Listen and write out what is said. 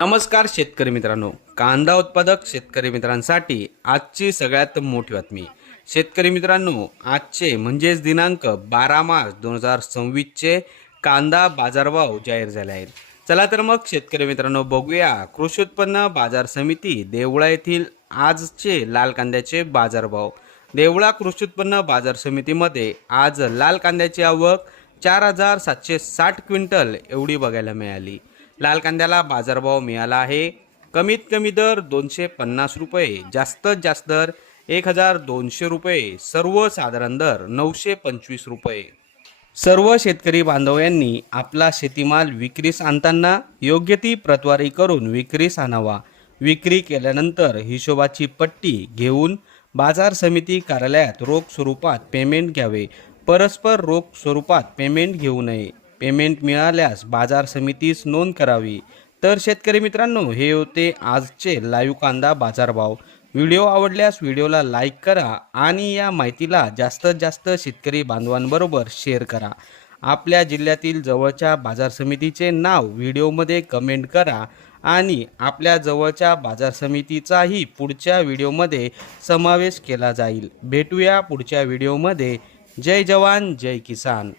नमस्कार शेतकरी मित्रांनो, कांदा उत्पादक शेतकरी मित्रांसाठी आजची सगळ्यात मोठी बातमी. शेतकरी मित्रांनो, आजचे म्हणजेच दिनांक 12 मार्च 2026चे कांदा बाजारभाव जाहीर झाले आहेत. चला तर मग शेतकरी मित्रांनो बघूया कृषी उत्पन्न बाजार समिती देवळा येथील आजचे लाल कांद्याचे बाजारभाव. देवळा कृषी उत्पन्न बाजार समितीमध्ये आज लाल कांद्याची आवक 4,760 क्विंटल एवढी बघायला मिळाली. लाल कांद्याला बाजारभाव मिळाला आहे. कमीत कमी दर 250 रुपये, जास्तीत जास्त दर 1,200 रुपये, सर्वसाधारण दर 925 रुपये. सर्व शेतकरी बांधव यांनी आपला शेतीमाल विक्रीस आणताना योग्य ती प्रतवारी करून विक्रीस आणावा. विक्री केल्यानंतर हिशोबाची पट्टी घेऊन बाजार समिती कार्यालयात रोख स्वरूपात पेमेंट घ्यावे. परस्पर रोख स्वरूपात पेमेंट घेऊ नये. पेमेंट मिळाल्यास बाजार समितीस नोंद करावी. तर शेतकरी मित्रांनो, हे होते आजचे लाईव्ह कांदा बाजारभाव. व्हिडिओ आवडल्यास व्हिडिओला लाईक करा आणि या माहितीला जास्तीत जास्त शेतकरी बांधवांबरोबर शेअर करा. आपल्या जिल्ह्यातील जवळच्या बाजार समितीचे नाव व्हिडिओमध्ये कमेंट करा आणि आपल्या जवळच्या बाजार समितीचाही पुढच्या व्हिडिओमध्ये समावेश केला जाईल. भेटूया पुढच्या व्हिडिओमध्ये. जय जवान जय किसान.